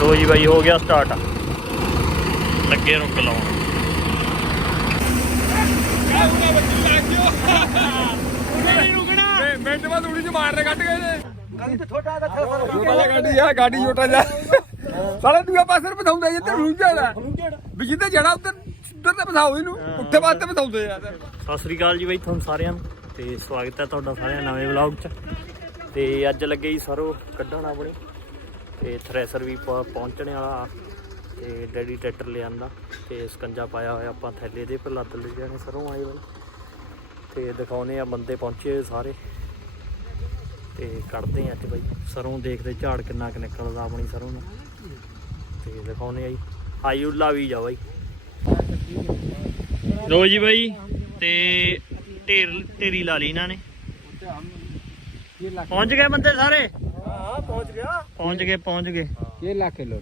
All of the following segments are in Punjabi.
ਲੋ ਜੀ ਬਾਈ ਹੋ ਗਿਆ ਸਟਾਰਟ ਲੱਗੇ ਰੁਕ ਲਾਉਣ ਮਿੰਟ ਬਾਅਦ ਉੜੀ ਚ ਮਾਰਨੇ ਕੱਢ ਗਏ ਨੇ। ਛੋਟਾ ਗੱਡੀ ਆ ਗਾਡੀ ਛੋਟਾ ਜਾ ਸਾਲੇ ਦੂਆ ਪਾਸੇ ਬਤਾਉਂਦਾ ਜਿੱਥੇ ਰੂਹ ਜਾਣਾ ਵੀ ਜਿੱਥੇ ਜੜਾ ਉੱਧਰ ਉੱਧਰ ਤੇ ਬਤਾਓ ਇਹਨੂੰ। ਉੱਥੇ ਵਾਸਤੇ ਬਤਾਉਂਦੇ ਆ। ਸਤਿ ਸ੍ਰੀ ਅਕਾਲ ਜੀ ਬਾਈ ਤੁਹਾਨੂੰ ਸਾਰਿਆਂ ਨੂੰ। ਤੇ ਸਵਾਗਤ ਹੈ ਤੁਹਾਡਾ ਸਾਰਿਆਂ ਨਵੇਂ ਵਲੌਗ 'ਚ। ਤੇ ਅੱਜ ਲੱਗੇ ਜੀ ਸਰੋਂ ਕੱਢਣ ਆਪਣੀ। ਤੇ ਥ੍ਰੈਸ਼ਰ ਵੀ ਪ- ਪਹੁੰਚਣੇ ਵਾਲਾ ਤੇ ਡੈਡੀ ਟਰੈਕਟਰ ਲਿਆਂਦਾ ਤੇ ਸਕੰਜਾ ਪਾਇਆ ਹੋਇਆ ਆਪਾਂ ਥੈਲੇ ਦੇ ਪਰ ਲੱਦ ਲੈ ਜਾਣੇ ਸਰੋਂ ਆਏ ਵਾਲੇ। ਤੇ ਦਿਖਾਉਨੇ ਆ ਬੰਦੇ ਪਹੁੰਚੇ ਹੋਏ ਸਾਰੇ। ਤੇ ਕੱਢਦੇ ਆ ਅੱਜ ਬਾਈ। ਸਰੋਂ ਦੇਖਦੇ ਝਾੜ ਕਿੰਨਾ ਕੁ ਨਿਕਲਦਾ ਆਪਣੀ ਸਰੋਂ ਨੂੰ ਤੇ ਦਿਖਾਉਨੇ ਆ ਜੀ। ਆਯੂਲਾ ਵੀ ਜਾ ਬਾਈ। ਲੋ ਜੀ ਬਾਈ, ਤੇ ਢੇਰ, ਢੇਰੀ ਲਾ ਲਈ ਇਹਨਾਂ ਨੇ। ਪਹੁੰਚ ਗਏ ਬੰਦੇ ਸਾਰੇ? ਪਹੁੰਚ ਗਿਆ ਪਹੁੰਚ ਗਏ। ਪਹੁੰਚ ਗਏ ਇਹ ਲਾ ਕੇ ਲੋੜ?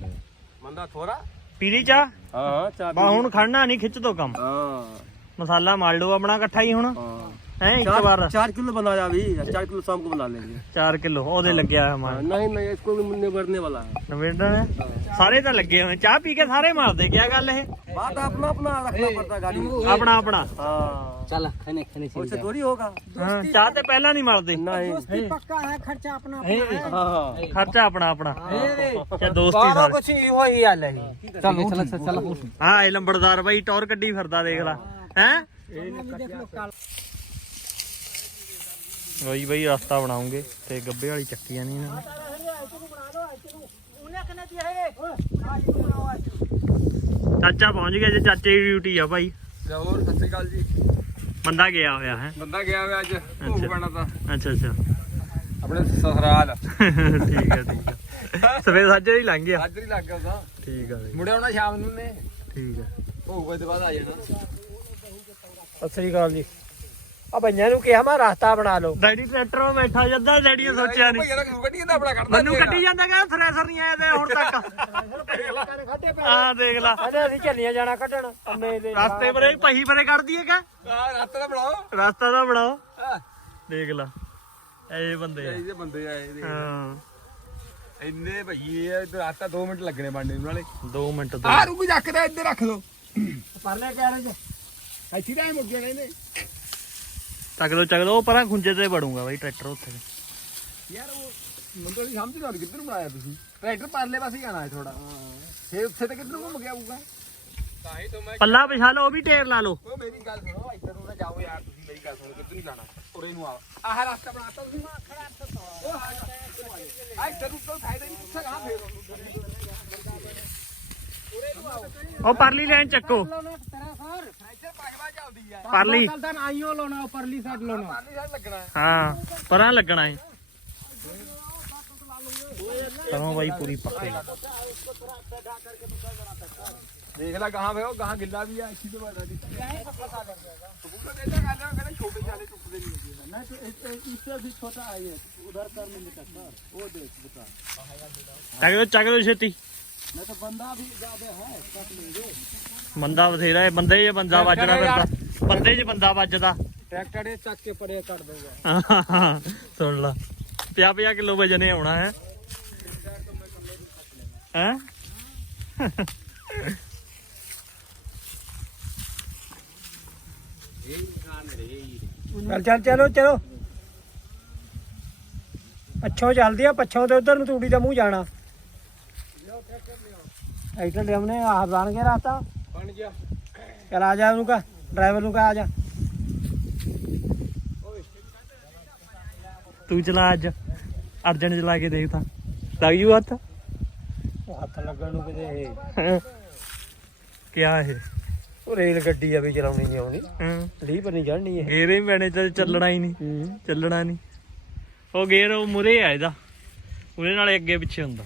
ਮੰਦਾ ਥੋੜਾ? ਪੀਲੀ ਚਾ ਹਾਂ ਚਾਹ ਬਾ ਹੁਣ ਖੜਨਾ ਨਹੀਂ ਖਿੱਚ ਦੋ ਕੰਮ। ਹਾਂ। ਮਸਾਲਾ ਮਲ ਲਓ ਆਪਣਾ ਇਕੱਠਾ ਹੀ ਹੁਣ। ਹਾਂ ਹੈ ਇੱਕ ਵਾਰ 4 किलो बना जा अभी 4 किलो शाम को बना लेंगे 4 ਕਿਲੋ ਉਹਦੇ ਲੱਗਿਆ ਹੋਇਆ ਮਾਰ नहीं नहीं इसको भी मुन्ने भरने वाला है ਨਵੇਂਡਾ ਨੇ ਸਾਰੇ ਤਾਂ ਲੱਗੇ ਹੋਏ ਚਾਹ ਪੀ ਕੇ ਸਾਰੇ ਮਾਰਦੇ ਕਿਆ ਗੱਲ ਇਹ बात अपना अपना रखना पड़ता है गाड़ी में ਆਪਣਾ ਆਪਣਾ हाँ चल खाने खाने उससे थोड़ी होगा ਹਾਂ ਚਾਹ ਤੇ ਪਹਿਲਾਂ ਨਹੀਂ ਮਲਦੇ नहीं पक्का है खर्चा अपना हाँ ਖਰਚਾ ਆਪਣਾ ਆਪਣਾ ਕਿਆ ਦੋਸਤੀ ਸਾਰੇ कुछ वही हाल है चलो चलो चलो ਹਾਂ ਇਹ ਲੰਬੜਦਾਰ ਬਾਈ ਟੌਰ ਕੱਢੀ ਫਿਰਦਾ ਦੇਖ ਲੈ ਹੈ ਵਈ ਵਈ ਰਸਤਾ ਬਣਾਉਂਗੇ ਤੇ ਗੱਬੇ ਵਾਲੀ ਚੱਕੀਆਂ ਨਹੀਂ ਇਹਨਾਂ ਚਾਚਾ ਪਹੁੰਚ ਗਿਆ ਜੇ ਚਾਚੇ ਦੀ ਡਿਊਟੀ ਆ ਭਾਈ। ਲਾਹੌਰ ਸਤਿ ਸ਼੍ਰੀ ਅਕਾਲ ਜੀ। ਬੰਦਾ ਗਿਆ ਹੋਇਆ ਹੈ। ਬੰਦਾ ਗਿਆ ਹੋਇਆ ਅੱਜ ਭੋਗ ਪੈਣਾ ਤਾਂ। ਅੱਛਾ ਅੱਛਾ। ਆਪਣੇ ਸਸਰਾਲ। ਠੀਕ ਹੈ ਠੀਕ ਹੈ ਸਵੇਰ ਸਾਜੇ ਹੀ ਲੰਘ ਗਿਆ। ਅੱਜ ਲੱਗ ਗਿਆ ਤਾਂ। ਠੀਕ ਹੈ ਮੁੜਿਆ ਆਉਣਾ ਸ਼ਾਮ ਨੂੰ ਨੇ ਠੀਕ ਹੈ ਭੋਗ ਤੋਂ ਬਾਅਦ ਆ ਜਾਣਾ। ਸਤਿ ਸ੍ਰੀ ਅਕਾਲ ਜੀ। ਆ ਬਈਆਂ ਨੂੰ ਕਿਹਾ ਮੈਂ ਰਸਤਾ ਬਣਾ ਲਓ। ਡੈਡੀ ਟਰੈਕਟਰ ਉਹ ਬੈਠਾ ਜਾਂਦਾ ਡੈਡੀ ਸੋਚਿਆ ਨਹੀਂ ਭਈਆ ਦਾ ਕਰੂ ਕੱਢੀ ਆਪਣਾ ਕੱਢਦਾ ਮੈਨੂੰ ਕੱਢੀ ਜਾਂਦਾ ਕਹਿੰਦਾ ਥ੍ਰੈਸ਼ਰ ਨਹੀਂ ਆਇਆ ਤੇ ਹੁਣ ਤੱਕ। ਆ ਦੇਖ ਲਾ। ਅਜੇ ਅਸੀਂ ਚੱਲੀਆਂ ਜਾਣਾ ਕੱਢਣ ਅੰਮੇ ਦੇ ਰਸਤੇ ਪਰੇ ਪਹੀ ਪਰੇ ਕੱਢ ਦਈਏ ਕਾ ਰਸਤਾ ਦਾ ਬਣਾਓ। ਰਸਤਾ ਦਾ ਬਣਾਓ। ਦੇਖ ਲਾ ਇਹ ਬੰਦੇ ਆ। ਇਹ ਬੰਦੇ ਆ ਇਹ ਹਾਂ। ਇੰਨੇ ਭਈ ਇਧਰ ਆਤਾ 2 ਮਿੰਟ ਲੱਗਣੇ ਬਣਨੇ ਉਹਨਾਂ ਨਾਲੇ 2 ਮਿੰਟ ਆ ਰੁਕ ਜੱਕਦਾ ਇੱਧਰ ਰੱਖ ਦੋ। ਪਰਲੇ ਕਹਿ ਰਹੇ ਟਾਈਮ ਹੋ ਗਿਆ ਇਹਨੇ ਚੱਕ ਦੋ ਚੱਕ ਦੋ ਉਹ ਪਰਾਂ ਖੁੰਝੇ ਤੇ ਵੜੂਗਾ ਬਾਈ ਟਰੈਕਟਰ ਉੱਥੇ। ਯਾਰ ਉਹ ਮੈਨੂੰ ਤਾਂ ਨਹੀਂ ਸਮਝ ਨਹੀਂ ਆਉਂਦੀ ਕਿੱਧਰ ਬਣਾਇਆ ਤੁਸੀਂ। ਟਰੈਕਟਰ ਪਰਲੇ ਪਾਸੇ ਹੀ ਜਾਣਾ ਹੈ ਥੋੜਾ ਫੇਰ ਉੱਥੇ ਤੇ ਕਿੱਧਰ ਘੁੰਮ ਗਿਆ ਹੋਊਗਾ ਤਾਂ ਹੀ ਤਾਂ ਮੈਂ ਪੱਲਾ ਵਿਛਾ ਲਓ ਉਹ ਵੀ ਢੇਰ ਲਾ ਲਓ। ਉਹ ਮੇਰੀ ਗੱਲ ਸੁਣੋ ਇੱਧਰ ਨੂੰ ਨਾ ਜਾਓ ਯਾਰ ਤੁਸੀਂ ਮੇਰੀ ਗੱਲ ਸੁਣੋ ਕਿੱਧਰ ਨਹੀਂ ਜਾਣਾ? ਉਰੇ ਨੂੰ ਆਓ। ਆਹ ਰਸਤਾ ਬਣਾਤਾ ਤੁਸੀਂ। ਮੈਂ ਖੜਾ ਤਾਂ ਆ ਇੱਧਰ ਨੂੰ ਤਾਂ ਫਾਇਦਾ ਨਹੀਂ ਕਿੱਥੇ ਕਹਾਂ ਫੇਰ ਉਹ ਪਰਲੀ ਲਾਈਨ ਚੱਕੋ। ਇੱਧਰ ਪਗਵਾ ਚੱਲਦੀ ਆ ਪਰਲੀ ਚੱਲਦਾ ਆਈਓ ਲਾਉਣਾ ਪਰਲੀ ਸਾਈਡ ਲਾਉਣਾ ਪਾਣੀ ਨਾਲ ਲੱਗਣਾ ਹੈ। ਹਾਂ ਪਰਾਂ ਲੱਗਣਾ ਹੈ ਚਲੋ ਬਾਈ ਪੂਰੀ ਪੱਕੀ ਦੇਖ ਲੈ ਗਾਹਾਂ ਵੇ ਉਹ ਗਾਹਾਂ ਗਿੱਲਾ ਵੀ ਆ ਇੱਥੇ ਤੋਂ ਬਾਅਦ ਦੀ ਸਬੂਤ ਦੇ ਤਾਂ ਗੱਲ ਕਹਿੰਦੇ ਛੋਟੇ ਚਾਲੇ ਚੁੱਕਦੇ ਨਹੀਂ ਲੱਗੇ ਨਾ इससे भी छोटा है ये उधर कर में निकल सर वो देख बता ਚੱਕ ਦੋ ਚੱਕ ਦੋ ਛੇਤੀ नहीं तो बंदा भी ज्यादा है कट लेंगे ਬੰਦਾ ਬਥੇਰਾ ਹੈ ਬੰਦੇ 'ਚ ਬੰਦਾ ਵੱਜਣਾ ਫਿਰਦਾ ਬੰਦੇ 'ਚ ਬੰਦਾ ਵੱਜਦਾ। ਟਰੈਕਟਰ ਇਹ ਚੱਕ ਕੇ ਪਰੇ ਕੱਢ ਦਊਗਾ। ਸੁਣ ਲਾ। 50 50 ਕਿਲੋ ਵਜਨੇ ਆਉਣਾ ਹੈ? ਹੈ? ਚੱਲ ਚੱਲ ਚਲੋ ਚਲੋ। ਪੱਛੋਂ ਚੱਲਦੀ ਆ ਪੱਛੋਂ ਤੇ ਉਧਰ ਨੂੰ ਤੂੜੀ ਦਾ ਮੂੰਹ ਜਾਣਾ। ਇੱਧਰ ਲਿਆਉਣੇ ਆਹ ਬਣ ਗਿਆ ਰਾਤਾ। ਬਣ ਗਿਆ। ਚਲ ਜਾ ਉਹਨੂੰ ਕਹ ਡਰਾਈਵਰ ਨੂੰ ਕਹ ਆ ਜਾ। ਤੂੰ ਚਲਾ ਅੱਜ। ਅਰਜਨ ਚਲਾ ਕੇ ਦੇਖ ਤਾਂ। ਲੱਗ ਜੂ ਹੱਥ? ਹੱਥ ਲੱਗਣ ਨੂੰ ਕਿਤੇ ਕਿਆ ਇਹ? ਉਹ ਰੇਲ ਗੱਡੀ ਆ ਵੀ ਚਲਾਉਣੀ ਨਹੀਂ ਆਉਣੀ ਹਾਂ? ਲੀਹ ਪਰ ਨਹੀਂ ਚੜਨੀ ਇਹ। ਗੇਰੇ ਹੀ ਪੈਣੇ ਚੱਲਣਾ ਹੀ ਨਹੀਂ। ਹੂੰ। ਚੱਲਣਾ ਨਹੀਂ। ਉਹ ਗੇਰ ਉਹ ਮੁਰੇ ਆ ਇਹਦਾ। ਉਹਦੇ ਨਾਲ ਅੱਗੇ ਪਿੱਛੇ ਹੁੰਦਾ।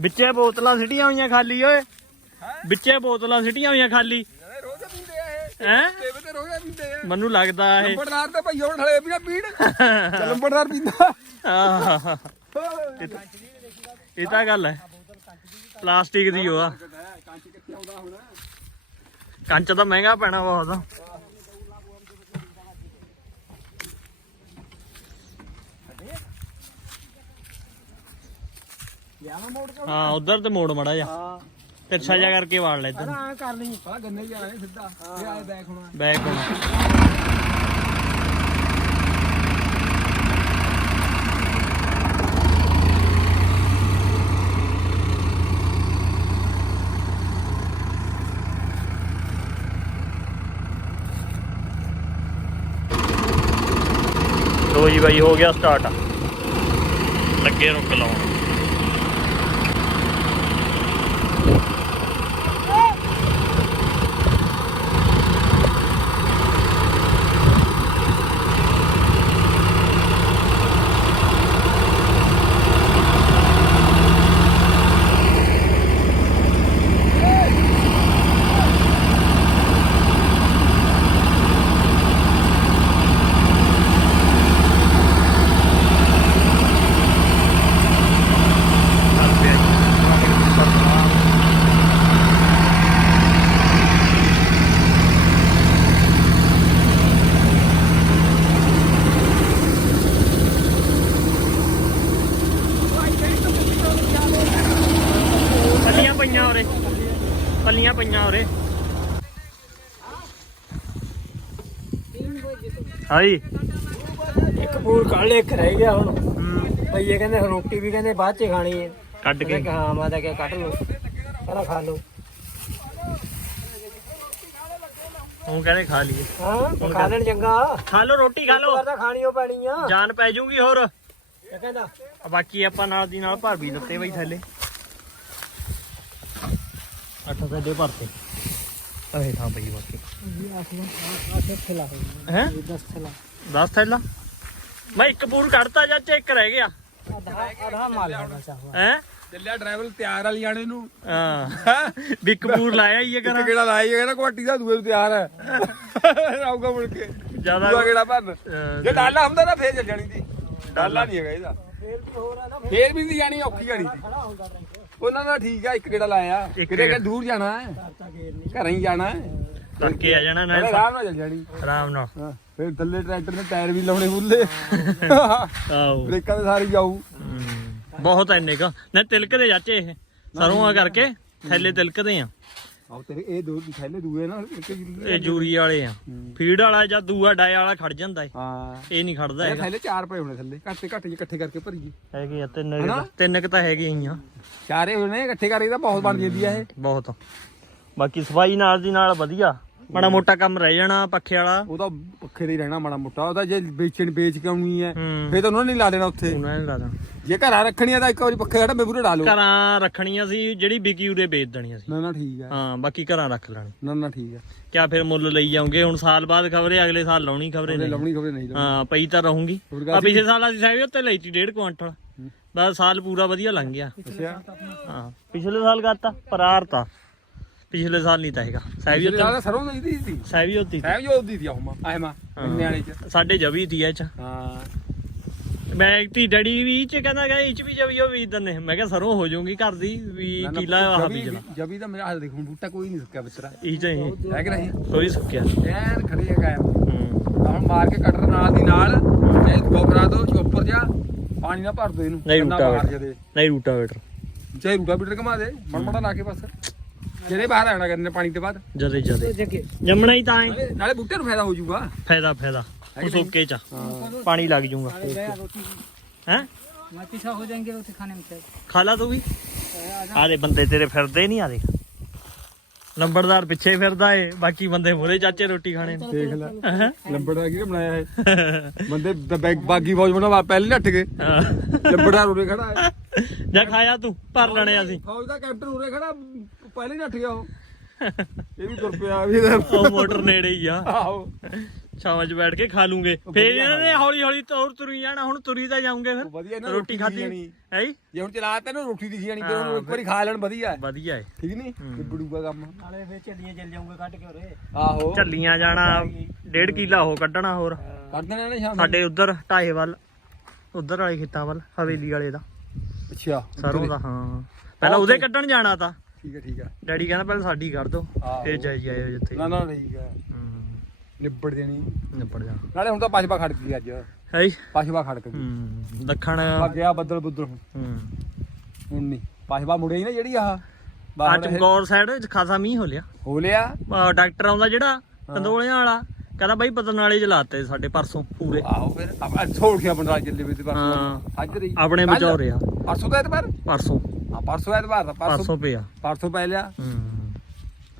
ਵਿੱਚੇ ਬੋਤਲਾਂ ਸਿੱਟੀਆਂ ਹੋਈਆਂ ਖਾਲੀ ਓਏ। ਵਿੱਚੇ ਬੋਤਲਾਂ ਸਿੱਟੀਆਂ ਹੋਈਆਂ ਖਾਲੀ। ਰੋਜ਼ ਪੀਂਦੇ ਆ ਇਹ। ਹੈ? ਦੇਵੇ ਤੇ ਰੋਜ਼ ਪੀਂਦੇ ਆ। ਮੈਨੂੰ ਲੱਗਦਾ ਇਹ ਲੰਬੜਦਾਰ ਤੇ ਭਈਓ ਠਲੇ ਵੀ ਨਾ ਪੀਣ ਲੰਬੜਦਾਰ ਪੀਂਦਾ। ਆਹ, ਇਹ ਤਾਂ ਗੱਲ ਹੈ। ਪਲਾਸਟਿਕ ਦੀ ਉਹ ਆ। ਕਾਂਚੀ ਕਿੱਥੇ ਆਉਂਦਾ ਹੁਣ? ਕੰਚ ਤਾਂ ਮਹਿੰਗਾ ਪੈਣਾ ਬਹੁਤ। ਲਿਆਵਾ ਮੋੜ ਕੇ ਹਾਂ ਉਧਰ ਤੇ ਮੋੜ ਮੜਾ ਜਾ ਹਾਂ। ਤਿਰਛਾ ਜਾ ਕਰਕੇ ਵਾੜ ਲੈ ਇੱਧਰ। ਆ ਕਰ ਲਈ ਆ ਗੰਨੇ ਜਾਣੇ ਸਿੱਧਾ। ਇਹ ਆਏ ਬੈਕ ਹੋਣਾ। ਬੈਕ ਹੁਣ। ਲੋ ਜੀ ਬਾਈ ਹੋ ਗਿਆ ਸਟਾਰਟ ਲੱਗੇ ਰੁਕ ਲਾਉਣ ਪੱਲੀਆਂ ਪਈਆਂ ਉਰੇ ਪੱਲੀਆਂ ਪਈਆਂ ਉਰੇ ਹਾਈ ਇੱਕ ਕੱਢ ਲਿਆ ਇੱਕ ਰਹਿ ਗਿਆ ਹੁਣ। ਭਈਏ ਕਹਿੰਦੇ ਰੋਟੀ ਵੀ ਕਹਿੰਦੇ ਬਾਅਦ ਚ ਖਾਣੀ ਹੈ। ਕੱਢ ਕੇ। ਹਾਂ ਮੈਂ ਤਾਂ ਕਿਹਾ ਕੱਢ ਲਓ। ਪਹਿਲਾਂ ਖਾ ਲਓ। ਉਹ ਕਹਿੰਦੇ ਖਾ ਲਈਏ। ਹਾਂ ਖਾ ਲੈਣ ਚੰਗਾ। ਖਾ ਲਓ ਰੋਟੀ ਖਾ ਲਓ। ਤਾਂ ਖਾਣੀ ਓ ਪੈਣੀ ਆ। ਜਾਨ ਪੈ ਜਾਊਗੀ ਹੋਰ। ਇਹ ਕਹਿੰਦਾ ਬਾਕੀ ਆਪਾਂ ਨਾਲ ਦੀ ਨਾਲ ਭਰ ਵੀ ਦਿੱਤੇ ਬਈ ਥੱਲੇ। ਅੱਠ ਸੱਜੇ ਭਰਤੇ। ਅਰੇ ਥਾਂ ਪਈ ਬਾਕੀ। ਹੈ 10 ਖਿਲਾ 10 ਥੈਲਾ। ਮੈਂ ਇੱਕ ਪੂਰ ਕੱਢਤਾ ਚਾਚਾ ਇੱਕ ਰਹਿ ਗਿਆ। ਆਧਾ ਆਧਾ ਮਾਲ ਹੋਣਾ ਚਾਹੀਦਾ ਹੈ? ਚੱਲਿਆ ਡਰਾਈਵਰ ਤਿਆਰ ਵਾਲੀ ਜਾਣੇ ਨੂੰ। ਹਾਂ। ਬਿੱਕ ਪੂਰ ਲਾਇਆ ਹੀ ਇੱਕ ਕਰਾਂ। ਕਿਹੜਾ ਲਾਈ ਕਹਿੰਦਾ ਕੁਆਟੀ ਦਾ ਦੂਏ ਨੂੰ ਤਿਆਰ ਹੈ। ਆਊਗਾ ਮੁੜ ਕੇ। ਜ਼ਿਆਦਾ ਦੂਆ ਕਿਹੜਾ ਭੰਨ ਜੇ ਡਾਲਾ ਹੁੰਦਾ ਨਾ ਫੇਰ ਚੱਲ ਜਾਣੀ ਸੀ। ਡਾਲਾ ਨਹੀਂ ਹੈਗਾ ਇਹਦਾ। ਫੇਰ ਵੀ ਹੋਰ ਆ ਨਾ ਫੇਰ ਵੀ ਨਹੀਂ ਜਾਣੀ ਔਖੀ ਜਾਣੀ ਸੀ। ਉਹਨਾਂ ਦਾ ਠੀਕ ਆ ਇੱਕ ਕਿਹੜਾ ਲਾਇਆ। ਕਿਤੇ। ਦੂਰ ਜਾਣਾ ਹੈ? ਘਰਾਂ ਹੀ ਜਾਣਾ ਹੈ। ਤੜਕੇ ਆ ਜਾਣਾ ਨਾਲੇ ਆਰਾਮ ਨਾਲ ਚੱਲ ਜਾਣੀ। ਆਰਾਮ ਨਾਲ। ਹਾਂ ਫਿਰ ਥੱਲੇ ਟਰੈਕਟਰ ਦੇ ਟਾਇਰ ਵੀ ਲਾਉਣੇ ਫੁੱਲੇ ਆਓ ਬ੍ਰੇਕਾਂ ਤੇ ਸਾਰੀ ਜਾਊ। ਬਹੁਤ ਐਨੇ ਕਾ। ਨਾ ਤਿਲਕਦੇ ਚਾਚੇ ਇਹ ਸਰੋਂ ਆ ਕਰਕੇ ਥੈਲੇ ਤਿਲਕਦੇ ਆ। ਆਹ ਤੇਰੇ ਇਹ ਦੋ ਥੈਲੇ ਦੂਏ ਨਾ ਇੱਕ ਇਹ ਜੂਰੀ ਵਾਲੇ ਆ। ਫੀਡ ਵਾਲਾ ਜਾਂ ਦੂਆ ਡਾਏ ਵਾਲਾ ਖੜ ਜਾਂਦਾ ਏ। ਹਾਂ। ਇਹ ਨਹੀਂ ਖੜਦਾ ਹੈਗਾ। ਥੈਲੇ ਚਾਰ ਪਏ ਹੋਣੇ ਥੱਲੇ। ਘੱਟ ਤੇ ਘੱਟ ਇਕੱਠੇ ਕਰਕੇ ਭਰੀਏ। ਹੈਗੇ ਆ ਤਿੰਨ? ਤਿੰਨ ਕ ਤਾਂ ਹੈਗੇ ਹੀ ਆ। ਚਾਰੇ ਹੋਣੇ ਇਕੱਠੇ ਕਰਕੇ ਤਾਂ ਬਹੁਤ ਬਣ ਜਾਂਦੀ ਆ ਇਹ। ਬਹੁਤ। ਬਾਕੀ ਸਫ਼ਾਈ ਨਾਲ ਦੀ ਨਾਲ ਵਧੀਆ। ਮਾੜਾ ਮੋਟਾ ਕੰਮ ਰਹਿ ਜਾਣਾ ਪੱਖੇ ਵਾਲਾ। ਉਹਦਾ ਪੱਖੇ ਦੇ ਹੀ ਰਹਿਣਾ ਮਾੜਾ ਮੋਟਾ। ਉਹਦਾ ਜੇ ਵੇਚਣ ਵੇਚ ਕੇ ਆਉਣੀ ਹੈ ਹੂੰ। ਫੇਰ ਤਾਂ ਉਹਨਾਂ ਨੇ ਨਹੀਂ ਲਾ ਦੇਣਾ ਉੱਥੇ। ਉਹਨਾਂ ਨੇ ਲਾ ਦੇਣਾ। ਜੇ ਘਰਾਂ ਰੱਖਣੀ ਆ ਤਾਂ ਇੱਕ ਵਾਰੀ ਪੱਖੇ ਜਿਹੜਾ ਮੇਬੂਰੇ ਡਾਲੋ ਘਰਾਂ ਰੱਖਣੀਆਂ ਸੀ ਜਿਹੜੀ ਵਿਕੀ ਉਰੇ ਵੇਚ ਦੇਣੀਆਂ ਸੀ। ਨਾ ਨਾ ਠੀਕ ਹੈ। ਹਾਂ ਬਾਕੀ ਘਰਾਂ ਰੱਖ ਲੈਣੀ। ਨਾ ਨਾ ਠੀਕ ਹੈ। ਕਿਆ ਫਿਰ ਮੁੱਲ ਲਈ ਜਾਓਗੇ? ਹੁਣ ਸਾਲ ਬਾਅਦ ਖਬਰੇ ਅਗਲੇ ਸਾਲ ਲਾਉਣੀ ਖਬਰੇ ਉਹਨੇ ਨਹੀਂ। ਲਾਉਣੀ ਖਬਰੇ ਨਹੀਂ ਲਾਉਣੀ। ਹਾਂ ਪਈ ਤਾਂ ਰਹੂੰਗੀ। ਹੋਰ ਆ ਪਿਛਲੇ ਸਾਲ ਅਸੀਂ ਸਾਹਿਬ ਉੱਤੇ ਲਈ ਸੀ 1.5 ਕੁਇੰਟਲ ਬਸ ਸਾਲ ਪੂਰਾ ਵਧੀਆ ਲੰਘ ਗਿਆ। ਅੱਛਾ। ਹਾਂ। ਪਿਛਲੇ ਸਾਲ ਕਰਤਾ ਪਰਾਰ ਪਿਛਲੇ ਸਾਲ ਨਹੀਂ ਤਾਂ ਹੈਗਾ। ਸਾਹਿਬ ਜਿਹੜੇ ਉੱਤੇ ਜ਼ਿਆਦਾ ਸਰੋਂ ਨਹੀਂ ਦੀ ਸੀ ਸਾਹਿਬ ਉੱਤੇ ਸਹਿਬ ਜੋ ਦੀ ਸੀ ਆਹਮਾ ਆਹਮਾ ਨਿਆਣੇ ਚ। ਸਾਡੇ ਜਵੀ ਤੀ ਇਹ ਚ। ਹਾਂ। ਮੈਂ ਤੀ ਡੈਡੀ ਵੀ ਚ ਕਹਿੰਦਾ ਕਿ ਇਹ ਚ ਵੀ ਜਵੀ ਉਹ ਬੀਜ ਦਿੰਦੇ ਮੈਂ ਕਿਹਾ ਸਰੋਂ ਹੋ ਜਾਊਗੀ ਘਰ ਦੀ ਵੀ ਕਿਲਾ ਆਹ ਬੀਜਣਾ ਜਬੀ ਤਾਂ ਮੇਰਾ ਹਾਲ ਦੇਖ ਹੁਣ ਬੂਟਾ ਕੋਈ ਨਹੀਂ ਸੁੱਕਿਆ ਵਿਚਰਾ। ਇਹ ਚ ਹੀ। ਹੈ ਕਿ ਨਹੀਂ? ਕੋਈ ਸੁੱਕਿਆ। ਐਨ ਖੜੀ ਹੈ ਕਾਇਮ। ਹੂੰ। ਹੁਣ ਮਾਰ ਕੇ ਕਟਰ ਨਾਲ ਦੀ ਨਾਲ ਇਹ ਗੋਬਰਾ ਦੋ ਚੋਪਰ ਜਾ ਪਾਣੀ ਨਾ ਭਰ ਦੋ ਇਹਨੂੰ। ਨਹੀਂ ਰੂਟਾ ਵੇਟਰ। ਜਦੇ ਨਹੀਂ ਰੂਟਾਵੇਟਰ। ਚਾਹੇ ਰੂਟਾ ਬੀਟਰ ਘਮਾ ਦੇ ਮੜਮੜਾ ਲਾ ਕੇ ਬਸ। ਜਿਹੜੇ ਬਾਹਰ ਆਉਣਾ ਕਰਨੇ ਪਾਣੀ ਤੋਂ ਬਾਅਦ। ਜਦੇ ਜਦੇ। ਜੰਮਣਾ ਹੀ ਤਾਂ ਹੈ ਨਾਲੇ ਬੂਟੇ ਨੂੰ ਫਾਇਦਾ ਹੋ ਜਾਊਗਾ। ਫਾਇਦਾ ਫਾਇਦਾ। ਉਸ ਓਕੇ ਚ ਪਾਣੀ ਲੱਗ ਜਾਊਗਾ। ਹੈ? ਮਤੀਸ਼ਾ ਹੋ ਜਾਣਗੇ ਰੋਟੀ ਖਾਣੇ ਵਿੱਚ। ਖਾ ਲਾ ਤੂੰ ਵੀ। ਆਦੇ ਬੰਦੇ ਤੇਰੇ ਫਿਰਦੇ ਨਹੀਂ ਆਦੇ ਲੰਬੜਦਾਰ ਪਿੱਛੇ ਫਿਰਦਾ ਏ ਬਾਕੀ ਬੰਦੇ ਮੋਰੇ ਚਾਚੇ ਰੋਟੀ ਖਾਣੇ ਨੂੰ। ਦੇਖ ਲੈ। ਲੰਬੜਦਾਰ ਕਿਹਨੇ ਬਣਾਇਆ ਹੈ ਬੰਦੇ ਬਾਗੀ ਫੌਜ ਬਣਾ ਪਹਿਲੇ ਨੱਠ ਗਏ। ਲੰਬੜਦਾਰ ਉਰੇ ਖੜਾ ਜਾ ਖਾਇਆ ਤੂੰ ਭਰ ਲੈਣੇ ਅਸੀਂ। ਫੌਜ ਦਾ ਕੈਪਟਨ ਉਰੇ ਖੜਾ ਪਹਿਲੇ ਹੀ ਨੱਠ ਗਿਆ ਇਹ ਵੀ ਤੁਰ ਪਿਆ ਵੀ ਇਹਦਾ ਮੋਟਰ ਨੇੜੇ ਹੀ ਆ। ਆਹੋ। ਛਾਵਾਂ 'ਚ ਬੈਠ ਕੇ ਖਾ ਲੂਗੇ। ਫੇਰ ਇਹਨਾਂ ਨੇ ਹੌਲੀ ਹੌਲੀ ਤੌਰ ਤੁਰੀ ਜਾਣਾ ਹੁਣ ਤੁਰੀ ਤਾਂ ਜਾਉਂਗੇ ਫਿਰ। ਵਧੀਆ ਇਹਨਾਂ ਰੋਟੀ ਖਾਧੀ। ਹੈ ਜੇ? ਹੁਣ ਚਲਾ ਤਾ ਇਹਨੂੰ ਰੋਟੀ ਦਿਖੀ ਜਾਣੀ ਫਿਰ ਉਹਨੂੰ ਇੱਕ ਵਾਰੀ ਖਾ ਲੈਣ ਵਧੀਆ ਵਧੀਆ ਏ ਠੀਕ ਨਹੀਂ? ਬੜੂਗਾ ਕੰਮ। ਨਾਲੇ ਫੇਰ ਚੱਲੀਆਂ ਚੱਲ ਜਾਉਂਗੇ ਕੱਢ ਕੇ ਉਰੇ। ਆਹੋ। ਚੱਲੀਆਂ ਜਾਣਾ 1.5 ਕਿਲਾ ਉਹ ਕੱਢਣਾ ਹੋਰ। ਕੱਢ ਦੇਣਾ ਸ਼ਾਮ ਸਾਡੇ ਉਧਰ ਢਾਏ ਵੱਲ ਉਧਰ ਵਾਲੇ ਖੇਤਾਂ ਵੱਲ ਹਵੇਲੀ ਵਾਲੇ ਦਾ। ਅੱਛਾ ਸਰੋਂ ਦਾ ਹਾਂ। ਪਹਿਲਾਂ ਉਹਦੇ ਕੱਢਣ ਜਾਣਾ ਤਾਂ। ਠੀਕ ਹੈ ਠੀਕ ਹੈ। ਡੈਡੀ ਕਹਿੰਦਾ ਪਹਿਲਾਂ ਸਾਡੀ ਕਰ ਦੋ ਆਹੋ। ਫੇਰ ਜਾਈ ਜਾਇਓ ਜਿੱਥੇ। ਨਾ ਨਾ ਠੀਕ ਹੈ। ਹੂੰ, ਨਿਬੜ ਦੇਣੀ ਨਿਬੜ ਜਾਣਾ ਨਾਲੇ ਹੁਣ ਤਾਂ ਪਸ਼ਵਾ ਖੜਕ ਗਈ ਅੱਜ। ਹੈ ਪਸ਼ਵਾ ਖੜਕ ਗਈ। ਹੂੰ ਦੱਖਣ। ਆ ਗਿਆ ਬੱਦਲ ਬੁੱਦਲ ਹੁਣ। ਹੂੰ। ਹੁਣ ਨਹੀਂ। ਪਾਸ਼ਵਾ ਮੁੜਿਆ ਹੀ ਨਾ ਜਿਹੜੀ ਆਹ। ਆ ਬਾਹਰ ਇਹ ਚਮਕੌਰ ਸਾਈਡ ਵਿੱਚ ਖਾਸਾ ਮੀਂਹ ਹੋ ਲਿਆ। ਹੋ ਲਿਆ। ਆਹ ਡਾਕਟਰ ਆਉਂਦਾ ਜਿਹੜਾ ਕੰਦੋਲਿਆਂ ਵਾਲਾ। ਕਹਿੰਦਾ ਬਾਈ ਬਦਨਾਲੇ ਚ ਲਾਤੇ ਸਾਡੇ ਪਰਸੋਂ ਪੂਰੇ। ਆਹੋ ਫਿਰ ਆਪਾਂ ਛੋੜ ਕੇ ਬੰਦਾ ਚੱਲੇ ਵੀ ਤੇ ਹਾਂ। ਪਰਸੋਂ ਅੱਜ ਰਹੀ ਆਪਣੇ? ਬਚਾਓ ਰਿਹਾ ਪਰਸੋਂ ਦਾ ਐਤਵਾਰ? ਪਰਸੋਂ। ਹਾਂ ਪਰਸੋਂ ਐਤਵਾਰ ਦਾ ਪਰਸੋਂ ਪਿਆ। ਪਰਸੋਂ ਪੈ ਲਿਆ। ਹੂੰ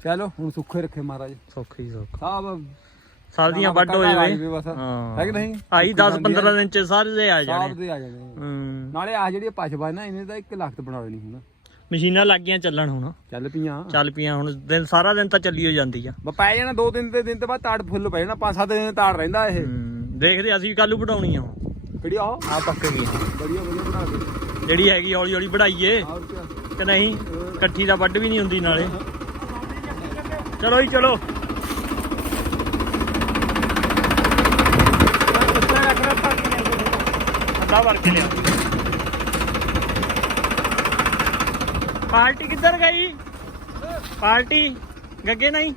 ਚਲੋ ਹੁਣ ਸੁੱਖੇ ਰੱਖੇ ਮਹਾਰਾਜ। ਸੌਖੀ ਸੌਖ। ਸਾਹਿਬ ਸਾਲ ਦੀਆਂ ਵੱਡ ਹੋ ਜਾਵੇ ਬਸ। ਹਾਂ। ਹੈ ਕਿ ਨਹੀਂ? ਆਈ 10 15 ਦਿਨ ਚ ਸਾਰੇ ਦੇ ਆ ਸਾਹਿਬ ਜਾਣੇ ਦੇ ਆ ਜਾਣੇ। ਹੂੰ। ਨਾਲੇ ਆ ਜਿਹੜੀ ਪਛਵਾ ਨਾ ਇਹਨੇ ਤਾਂ 1 ਲੱਖ ਤੇ ਬਣਾ ਦੇਣੀ ਹੁਣ ਮਸ਼ੀਨਾਂ ਲੱਗ ਗਈਆਂ ਚੱਲਣ ਹੁਣ। ਚੱਲ ਪੀਆਂ ਚੱਲ ਪਈਆਂ ਹੁਣ। ਦਿਨ ਸਾਰਾ ਦਿਨ ਤਾਂ ਚੱਲੀ ਹੋ ਜਾਂਦੀ ਆ। ਬ ਪੈ ਜਾਣਾ ਦੋ ਦਿਨ ਤੇ ਦਿਨ ਤੇ ਬਾਅਦ ਤਾੜ ਫੁੱਲ ਪੈ ਜਾਣਾ ਪੰਜ ਸੱਤ ਦਿਨ ਤਾੜ ਰਹਿੰਦਾ ਇਹ। ਹੂੰ। ਦੇਖਦੇ ਅਸੀਂ ਕੱਲ ਵਧਾਉਣੀ ਆ ਹੁਣ। ਕਿਹੜੀ ਆਹ ਆ ਪੱਕ ਗਈ ਬੜੀਆ ਵਧੀਆ ਬਣਾ ਦੇ। ਜਿਹੜੀ ਹੈਗੀ ਹੌਲੀ ਹੌਲੀ ਵਧਾਈਏ। ਹੋਰ ਕੀ ਕਿ ਨਹੀਂ? ਇਕੱਠੀ ਦਾ ਵੱਢ ਵੀ ਨਹੀਂ ਹੁੰਦੀ ਨਾਲੇ। ਚਲੋ ਜੀ ਚਲੋ। ਅੱਧਾ ਵਰ ਕੇ ਲਿਆ ਪਾਰਟੀ ਕਿੱਧਰ ਗਈ? ਪਾਰਟੀ? ਗੱਗੇ ਨਹੀਂ?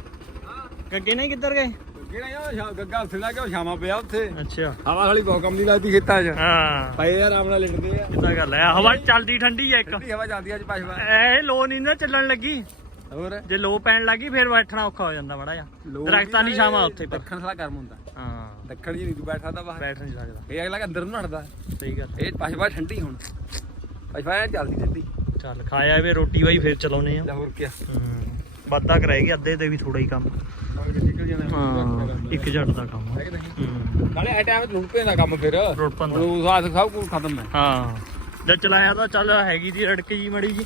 ਗੱਗੇ ਨਹੀਂ ਕਿੱਧਰ ਗਏ? ਕਿਹੜਾ ਯਾਰ ਗੱਗਾ ਉੱਥੇ ਲਾ ਕੇ ਉਹ ਸ਼ਾਮਾਂ ਪਿਆ ਉੱਥੇ। ਅੱਛਾ। ਹਵਾ ਵਾਲੀ ਬਹੁਤ ਕੰਮ ਦੀ ਲੱਗਦੀ ਖੇਤਾਂ 'ਚ। ਹਾਂ। ਪਏ ਆਰਾਮ ਨਾਲ ਲਿਟਦੇ ਆ। ਕਿੱਦਾਂ ਗੱਲ ਹੈ ਹਵਾ ਚੱਲਦੀ ਠੰਡੀ ਆ ਇੱਕ। ਠੰਡੀ ਹਵਾ ਚੱਲਦੀ ਅੱਜ ਪਛਵਾ ਇਹ ਲੋ ਨਹੀਂ ਨਾ ਚੱਲਣ ਲੱਗੀ। ਹੋਰ? ਜੇ ਲੋ ਪੈਣ ਲੱਗੀ ਫਿਰ ਬੈਠਣਾ ਔਖਾ ਹੋ ਜਾਂਦਾ ਬੜਾ ਜਿਹਾ। ਦਰਖਤਾਂ ਦੀ ਛਾਵਾਂ ਉੱਥੇ ਪਰ। ਦੱਖਣ ਸਾਲਾ ਗਰਮ ਹੁੰਦਾ। ਹਾਂ। ਦੱਖਣ ਜੀ ਨਹੀਂ ਤੂੰ ਬੈਠਾ ਤਾਂ ਬਾਹਰ। ਬੈਠ ਨਹੀਂ ਸਕਦਾ। ਇਹ ਅਗਲਾ ਅੰਦਰ ਨੂੰ ਹਟਦਾ। ਸਹੀ ਗੱਲ। ਇਹ ਪਛਵਾ ਠੰਡੀ ਹੁਣ। ਚੱਲਦੀ ਠੰਡੀ। ਚੱਲ ਖਾਇਆ ਵੇ ਰੋਟੀ ਬਾਈ ਫਿਰ ਚਲਾਉਨੇ ਆ। ਲੈ ਹੋਰ ਕੀ ਵਾਧਾ ਕਰਾਏਗੀ ਅੱਧੇ ਤੇ ਵੀ ਥੋੜਾ ਹੀ ਕੰਮ। ਹਾਂ ਇੱਕ ਝੜ ਦਾ ਕੰਮ। ਨਾਲੇ ਇਹ ਟਾਈਮ ਲੁੱਟ ਪੈਂਦਾ ਕੰਮ ਫਿਰ। ਰੋਟ ਪੰਦਾ ਸਾਥ ਸਭ ਕੁਝ ਖਤਮ ਹੈ। ਹਾਂ। ਜਦ ਚਲਾਇਆ ਤਾਂ ਚੱਲ ਹੈਗੀ ਦੀ ਰੜਕ ਜੀ ਮੜੀ ਜੀ।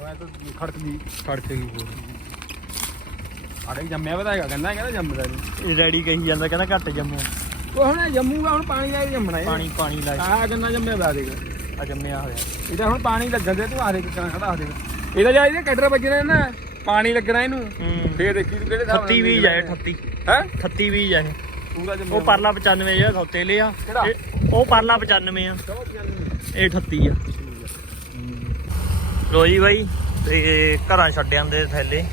ਉਹ ਤਾਂ ਖੜਕ ਦੀ ਖੜਕ ਗਈ। ਆੜੇ ਜੰਮਿਆ ਵਧਾਏਗਾ ਕਹਿੰਦਾ ਕਹਿੰਦਾ ਜੰਮਦਾ ਨਹੀਂ ਇਹ ਰੈਡੀ ਕਹੀ ਜਾਂਦਾ ਕਹਿੰਦਾ ਘੱਟ ਜੰਮੋ। ਉਹ ਹੁਣ ਜੰਮੂਗਾ ਹੁਣ ਪਾਣੀ ਆ ਜੰਮਣਾ ਪਾਣੀ ਪਾਣੀ ਲਾਇਆ ਆਹ ਗੰਨਾ ਜੰਮਿਆ ਵਾ ਦੇਗਾ ਆ ਜੰਮਿਆ ਹੋਇਆ। ਇਹਦਾ ਹੁਣ ਪਾਣੀ ਲੱਗਣ ਦੇ ਤੂੰ ਆਰੇ ਕਿੱਕਣਾ ਖੜਾ ਆ ਦੇਗਾ ਇਹਦਾ ਜਾ ਇਹਦੇ ਕਟਰ ਵੱਜਣਾ ਨਾ ਪਾਣੀ ਲੱਗਣਾ ਇਹਨੂੰ। ਹੂੰ। ਫੇਰ ਦੇਖੀ ਤੂੰ ਕਿਹੜੇ ਹਿਸਾਬ 38 ਵੀ ਜਾਏ 38 ਹੈ? 38 ਵੀ ਜਾਏ ਪੂਰਾ ਜੰਮਿਆ ਉਹ ਪਰਲਾ 95 ਜਿਹੜਾ ਸੌਤੇ ਲਿਆ ਉਹ ਪਰਲਾ 95 ਆ। ਇਹ 38 ਆ। ਲੋ ਜੀ ਬਾਈ ਤੇ ਘਰਾਂ ਛੱਡ ਜਾਂਦੇ ਥੈਲੇ।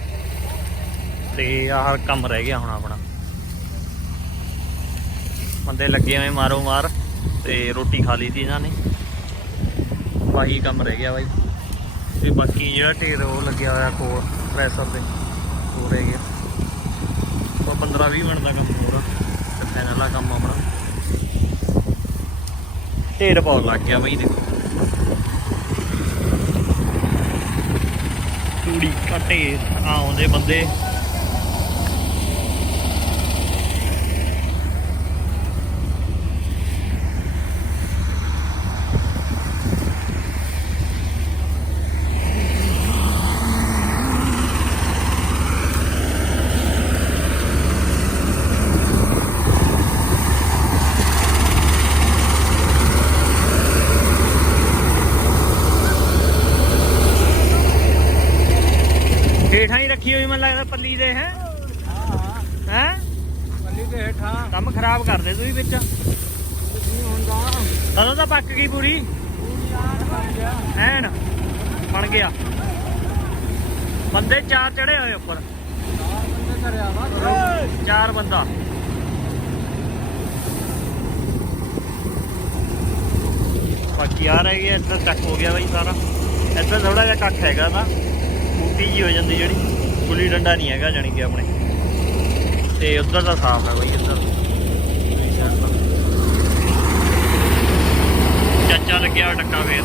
ਤੇ ਆਹ ਕੰਮ ਰਹਿ ਗਿਆ ਹੁਣ ਆਪਣਾ। ਬੰਦੇ ਲੱਗੇ ਹੋਏ ਮਾਰੋ ਮਾਰ ਤੇ ਰੋਟੀ ਖਾ ਲਈ ਤੀ ਇਹਨਾਂ ਨੇ। ਬਾਕੀ ਕੰਮ ਰਹਿ ਗਿਆ ਬਾਈ। ਤੇ ਬਾਕੀ ਜਿਹੜਾ ਢੇਰ ਉਹ ਲੱਗਿਆ ਹੋਇਆ ਕੋਲ, ਪ੍ਰੈਸਰ ਦੇ ਉਹ ਰਹਿ ਉਹ 15 20 ਮਿੰਟ ਦਾ ਕੰਮ ਹੋਰ ਆ ਤੇ ਫਾਈਨਲ ਆ ਕੰਮ ਆਪਣਾ। ਢੇਰ ਬਹੁਤ ਲੱਗ ਗਿਆ ਬਈ ਦੇਖੋ। ਚੂੜੀ ਘਟੇ ਆਉਂਦੇ ਬੰਦੇ ਹੇਠਾਂ ਹੀ ਰੱਖੀ ਹੋਈ ਮੈਨੂੰ ਲੱਗਦਾ ਪੱਲੀ ਦੇ ਹੈ ਹੈ ਪੱਲੀ ਤੇ ਹੇਠਾਂ ਕੰਮ ਖਰਾਬ ਕਰਦੇ ਤੁਸੀਂ ਵਿੱਚ ਨਹੀਂ ਹੁੰਦਾ ਕਦੋਂ ਤਾਂ ਪੱਕ ਗਈ ਪੂਰੀ? ਐਨ, ਬਣ ਗਿਆ। ਬੰਦੇ ਚਾਰ ਚੜੇ ਹੋਏ ਉੱਪਰ। ਚਾਰ ਬੰਦਾ। ਬਾਕੀ ਆ ਰਹਿ ਗਿਆ ਇੱਧਰ ਚੱਕ ਹੋ ਗਿਆ ਬਾਈ ਸਾਰਾ। ਇੱਧਰ ਥੋੜਾ ਜਿਹਾ ਕੱਖ ਹੈਗਾ ਨਾ, ਬੂਟੀ ਜੀ ਹੋ ਜਾਂਦੀ ਜਿਹੜੀ। ਗੁੱਲੀ ਡੰਡਾ ਨਹੀਂ ਹੈਗਾ, ਜਾਣੀ ਕਿ ਆਪਣੇ। ਤੇ ਉੱਧਰ ਦਾ ਸਾਫ਼ ਹੈ ਬਾਈ, ਇੱਧਰ। ਚਾਚਾ ਲੱਗਿਆ ਟੱਕਾ ਫੇਰ।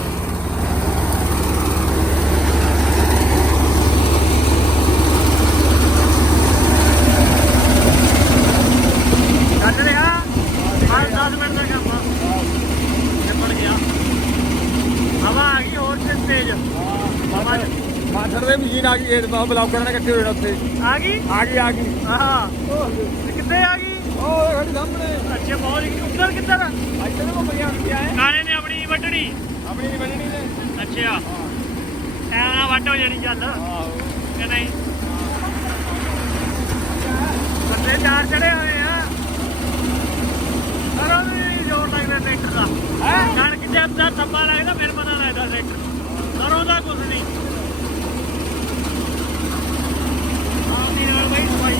ਚੱਲ ਰਿਹਾ। ਹਰ 10 ਮਿੰਟ ਦਾ ਕੰਮ ਆ। ਨਿਬੜ ਗਿਆ। ਹਵਾ ਆ ਗਈ ਹੋਰ ਤੇ ਤੇਜ਼? ਹਵਾ ਮਾਥਰ ਦੇ ਮਸ਼ੀਨ ਆ ਗਈ ਇਹ ਬਹੁਤ ਬਲੌਕਰ ਨੇ ਇਕੱਠੇ ਹੋਏ ਨੇ ਉੱਥੇ। ਆ ਗਈ? ਆ ਗਈ ਆ ਗਈ। ਆਹਾ। ਤੇ ਕਿੱਥੇ ਆ ਗਈ ਉਹ ਸਾਡੇ ਸਾਹਮਣੇ। ਅੱਛਾ ਬਹੁਤ ਗਈ ਉੱਧਰ ਕਿੱਧਰ ਇੱਥੇ ਨੂੰ ਭਈਆ ਕੀ ਆਏ। ਕਾਲੇ ਨੇ ਆਪਣੀ ਵੱਢਣੀ ਆਪਣੀ ਨਹੀਂ ਬਣਨੀ ਨੇ। ਅੱਛਾ। ਟਾਈਮ ਨਾਲ ਵੱਢ ਹੋ ਜਾਣੀ ਚੱਲ। ਆਹੋ। ਕਿ ਨਹੀਂ? ਬੰਦੇ ਚਾਰ ਚੜੇ ਹੋਏ ਆ। ਕਰੋ ਵੀ ਜੋਰ ਲੱਗਦਾ ਟਰੈਕਟਰ ਦਾ। ਹੈ? ਕਣਕ ਜਦ ਦਾ ਥੱਬਾ ਲੱਗਦਾ ਫਿਰ ਪਤਾ ਲੱਗਦਾ ਟਰੈਕਟਰ। ਕਰੋ ਦਾ ਕੁਝ ਨਹੀਂ ਆਉਂਦੀ ਨਾਲ ਬਈ ਸਵਾਈ